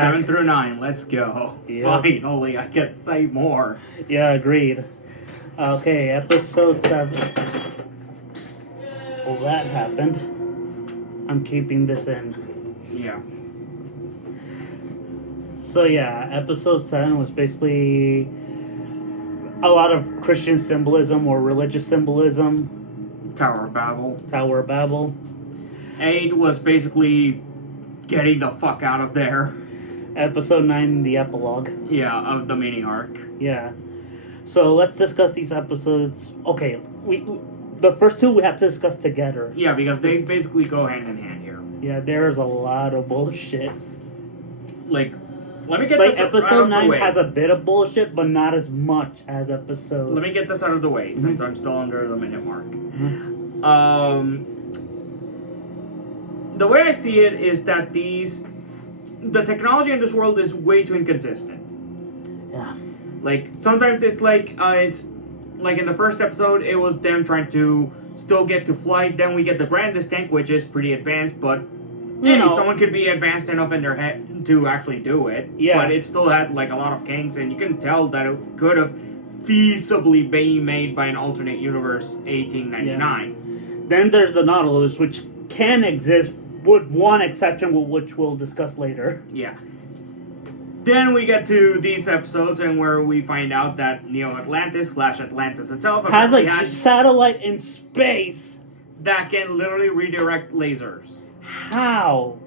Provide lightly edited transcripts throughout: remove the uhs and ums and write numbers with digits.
7 through 9, let's go. Yep. Finally, I can say more. Yeah, agreed. Okay, episode 7. Well, that happened. I'm keeping this in. Yeah. So yeah, episode 7 was basically a lot of Christian symbolism or religious symbolism. Tower of Babel. Tower of Babel. 8 was basically getting the fuck out of there. Episode 9, the epilogue. Yeah, of the mini arc. Yeah. So let's discuss these episodes. Okay, the first two we have to discuss together. Yeah, because they basically go hand in hand here. Yeah, there's a lot of bullshit. Like, let me get Like this out episode of the 9 way. has a bit of bullshit, but not as much as episode. Let me get this out of the way, since I'm still under the minute mark. The way I see it is that the technology in this world is way too inconsistent. Yeah. Like, sometimes it's like in the first episode, it was them trying to still get to flight. Then we get the Grandest tank, which is pretty advanced, but You know, someone could be advanced enough in their head to actually do it. Yeah. But it still had like a lot of kinks, and you can tell that it could have feasibly been made by an alternate universe 1899. Then there's the Nautilus, which can exist with one exception, which we'll discuss later. Yeah. Then we get to these episodes, and where we find out that Neo-Atlantis / Atlantis itself Has a apparently satellite in space. that can literally redirect lasers. How?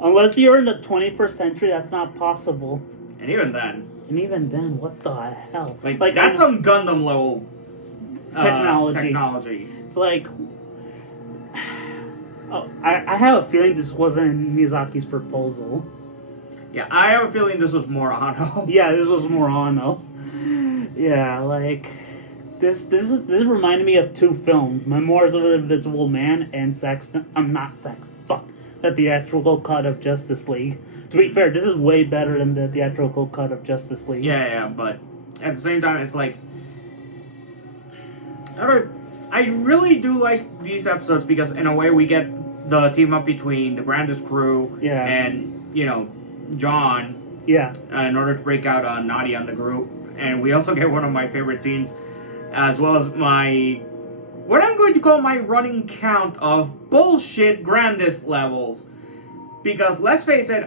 Unless you're in the 21st century, that's not possible. And even then, And even then, what the hell? like that's some Gundam level technology. It's like... Oh, I have a feeling this wasn't Miyazaki's proposal. Yeah, I have a feeling this was more Ano. Yeah, this was more Ono. Yeah, like... This reminded me of two films, Memoirs of an Invisible Man and the theatrical cut of Justice League. To be fair, this is way better than the theatrical cut of Justice League. Yeah, but at the same time, it's like... I really do like these episodes because, in a way, we get the team up between the Grandest crew and, John. Yeah. In order to break out Nadia in the group. And we also get one of my favorite scenes, as well as what I'm going to call my running count of bullshit Grandest levels. Because, let's face it,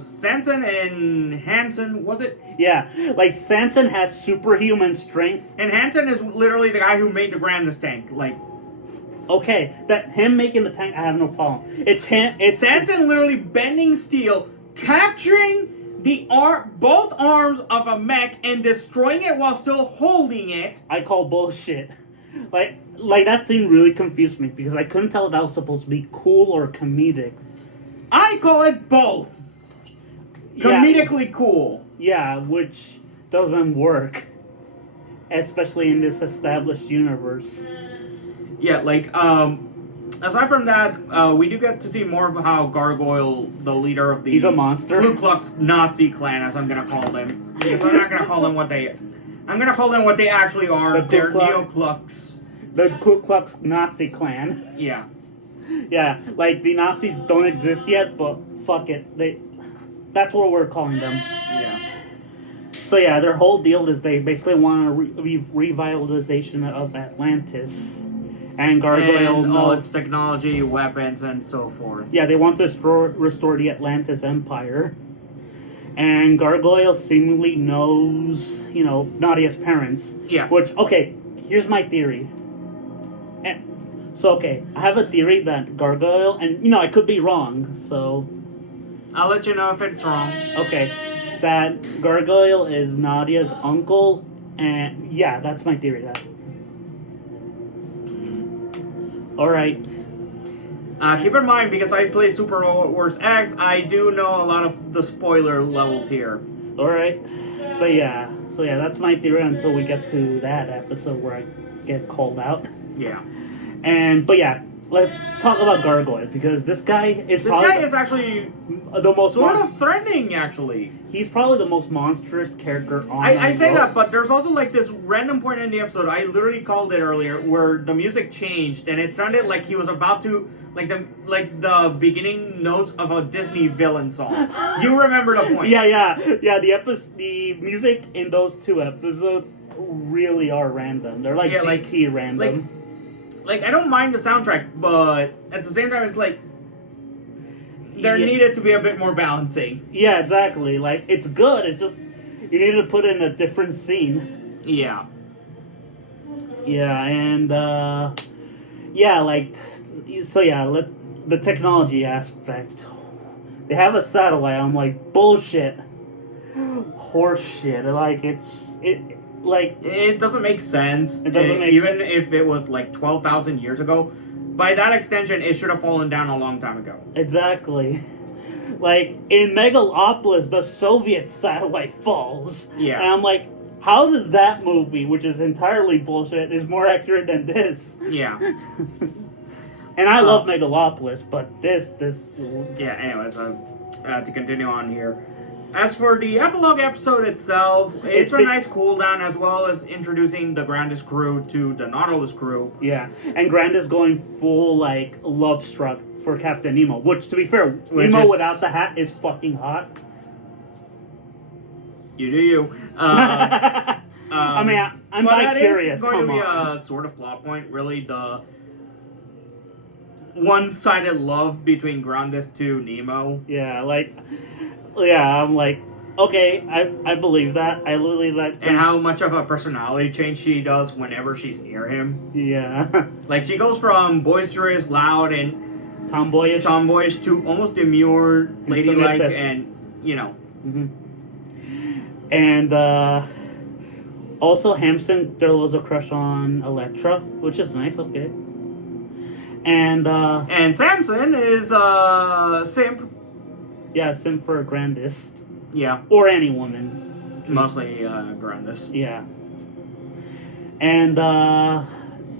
Sanson and Hansen, was it? Yeah, like Sanson has superhuman strength. And Hansen is literally the guy who made the Grandest tank. Like, okay, that him making the tank, I have no problem. It's Sanson literally bending steel, capturing both arms of a mech and destroying it while still holding it. I call bullshit. Like that scene really confused me because I couldn't tell if that was supposed to be cool or comedic. I call it both. Comedically cool. Yeah, which doesn't work. Especially in this established universe. Yeah, like, aside from that, we do get to see more of how Gargoyle, the leader of the... He's a monster. Ku Klux Nazi clan, as I'm gonna call them. Because I'm not gonna call them what they... I'm gonna call them what they actually are. They're Neo-Klux. The Ku Klux Nazi clan. Yeah. Yeah, like the Nazis don't exist yet, but fuck it. That's what we're calling them. Yeah. So yeah, their whole deal is they basically want a revitalization of Atlantis. And Gargoyle and all its technology, weapons, and so forth. Yeah, they want to restore the Atlantis Empire. And Gargoyle seemingly knows, Nadia's parents. Yeah. Which, okay, here's my theory. I have a theory that Gargoyle, and, I could be wrong, so... I'll let you know if it's wrong. Okay, that Gargoyle is Nadia's uncle, and, yeah, that's my theory. Alright. Keep in mind, because I play Super Wars X, I do know a lot of the spoiler levels here. Alright. But yeah, so yeah, that's my theory until we get to that episode where I get called out. Yeah. But yeah, let's talk about Gargoyle, because this guy is This probably guy is actually the most sort of threatening, actually. He's probably the most monstrous character on. I say that, but there's also like this random point in the episode. I literally called it earlier, where the music changed and it sounded like he was about to like the beginning notes of a Disney villain song. You remember the point? Yeah. The music in those two episodes really are random. They're like GT random. Like I don't mind the soundtrack, but at the same time, it's like there needed to be a bit more balancing. Yeah, exactly. Like it's good. It's just you needed to put it in a different scene. Yeah. Yeah, and let's the technology aspect. They have a satellite. I'm like bullshit, horse shit. Like it doesn't make sense. It doesn't make even if it was like 12,000 years ago. By that extension, it should have fallen down a long time ago. Exactly. Like in Megalopolis, the Soviet satellite falls. Yeah. And I'm like, how does that movie, which is entirely bullshit, is more accurate than this? Yeah. And I love Megalopolis, but this. Yeah. Anyways, to continue on here. As for the epilogue episode itself, it's a nice cool down, as well as introducing the Grandis crew to the Nautilus crew. Yeah, and Grandis going full like love struck for Captain Nemo, which to be fair, Nemo without the hat is fucking hot. You do you. I mean, I'm bi-curious. It's going to be a sort of plot point, really. The one-sided love between Grandis to Nemo. Yeah, I'm like, okay, I believe that. I believe that. And how much of a personality change she does whenever she's near him. Yeah. Like, she goes from boisterous, loud, and tomboyish to almost demure, ladylike, and, you know. Mm-hmm. And, also Hampson, there was a crush on Electra, which is nice, okay. And Samson is, simp. Yeah, simp for Grandis. Yeah. Or any woman. Mostly, Grandis. Yeah. And,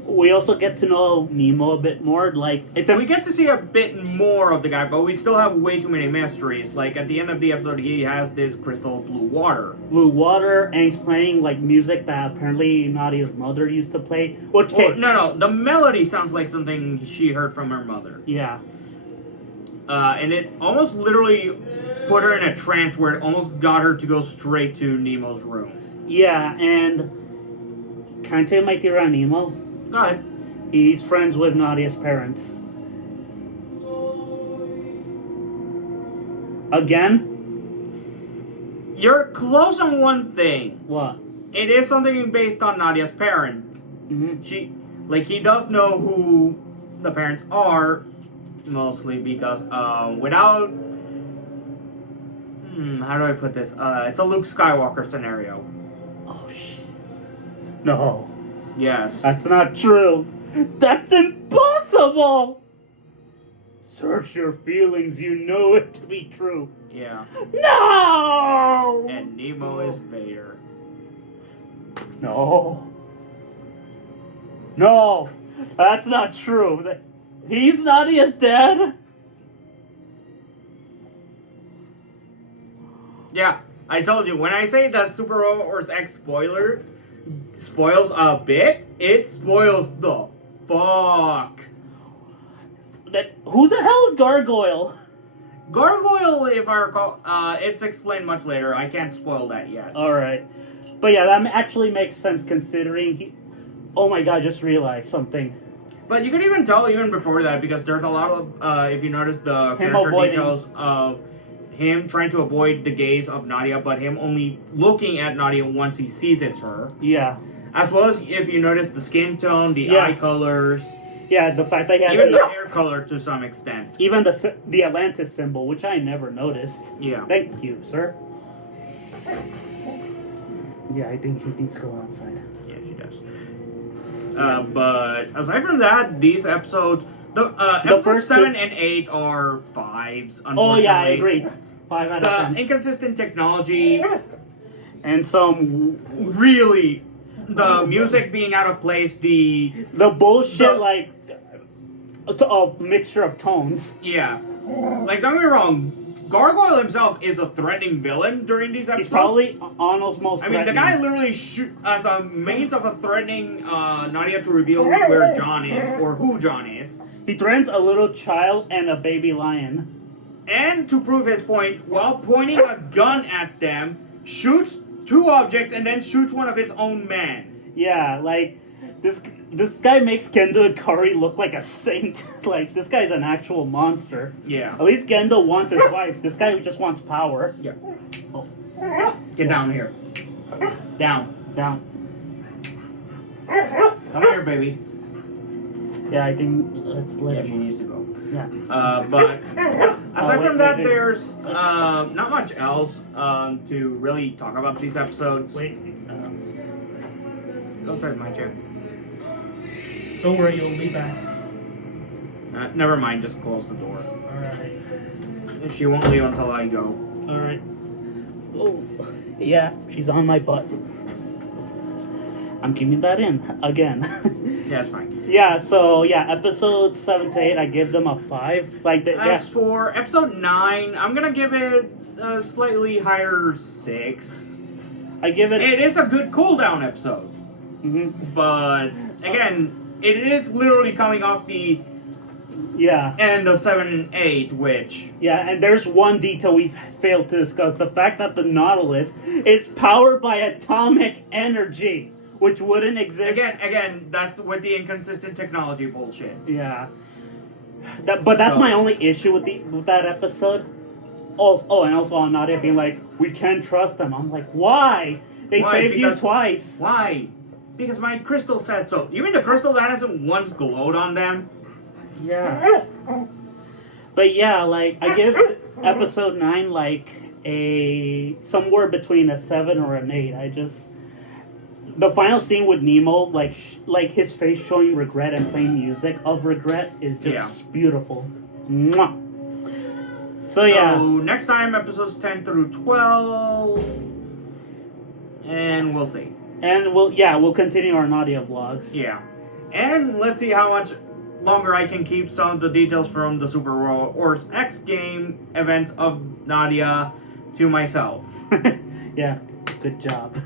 we also get to know Nemo a bit more. Like, we get to see a bit more of the guy, but we still have way too many mysteries. Like, at the end of the episode, he has this crystal blue water. And he's playing, like, music that apparently Nadia's mother used to play. No, the melody sounds like something she heard from her mother. Yeah. And it almost literally put her in a trance where it almost got her to go straight to Nemo's room. Yeah, and can I tell you my theory on Nemo? Go ahead. He's friends with Nadia's parents. Again? You're close on one thing. What? It is something based on Nadia's parents. Mm-hmm. He does know who the parents are, mostly because, without... how do I put this? It's a Luke Skywalker scenario. Oh, shit. No. Yes. That's not true. That's impossible! Search your feelings, you know it to be true. Yeah. No! And Nemo is Vader. No, that's not true. He's Nadia's dad? Yeah, I told you, when I say that Super Wars X spoils a bit, it spoils the fuck. Who the hell is Gargoyle? Gargoyle, if I recall, it's explained much later. I can't spoil that yet. Alright. But yeah, that actually makes sense considering oh my god, I just realized something. But you could even tell even before that, because there's a lot of, if you notice the character details of him trying to avoid the gaze of Nadia, but him only looking at Nadia once he sees it's her. Yeah. As well as if you notice the skin tone, the eye colors. Yeah, the fact that he had even the hair color to some extent. Even the Atlantis symbol, which I never noticed. Yeah. Thank you, sir. Yeah, I think he needs to go outside. Yeah, she does. But aside from that, these episodes, the episodes first 7 and 8 are 5s, unfortunately. Oh yeah, I agree. 5 out of 10. The inconsistent technology. And some... Really, the music being out of place, the bullshit, a mixture of tones. Yeah. Like, don't get me wrong, Gargoyle himself is a threatening villain during these episodes. He's probably Arnold's most I mean, the threatening. guy literally as a means of a threatening Nadia to reveal where John is, or who John is. He threatens a little child and a baby lion. And to prove his point, while pointing a gun at them, shoots 2 objects and then shoots one of his own men. Yeah, like, this guy makes Gendo Ikari look like a saint. Like, this guy's an actual monster. Yeah. At least Gendo wants his wife. This guy just wants power. Yeah. Oh. Get down here. Down. Down. Come here, baby. Yeah, I think let's let Yeah, him. she needs to go. Yeah. But aside from that, wait. there's not much else to really talk about these episodes. Wait. Go inside my chair. Don't worry, you'll be back. Never mind, just close the door. Alright. She won't leave until I go. Alright. Oh. Yeah, she's on my butt. I'm keeping that in again. Yeah, it's fine. Yeah, so yeah, episodes 7 to 8, I give them a 5. Like As for episode 9, I'm gonna give it a slightly higher 6. I give it. It is a good cooldown episode, but again, it is literally coming off the end of 7 and 8, which and there's one detail we've failed to discuss: the fact that the Nautilus is powered by atomic energy, which wouldn't exist. Again, that's with the inconsistent technology bullshit. Yeah. But that's my only issue with that episode. Also, and also on Nadia being like, we can't trust them. I'm like, why? They saved you twice. Why? Because my crystal said so. You mean the crystal that hasn't once glowed on them? Yeah. But yeah, like, I give episode 9 like somewhere between a 7 or an 8. The final scene with Nemo, like his face showing regret and playing music of regret is just beautiful. Mwah. So next time, episodes 10 through 12, and we'll see. And we'll continue our Nadia vlogs. Yeah, and let's see how much longer I can keep some of the details from the Super Wars X game events of Nadia to myself. Yeah, good job.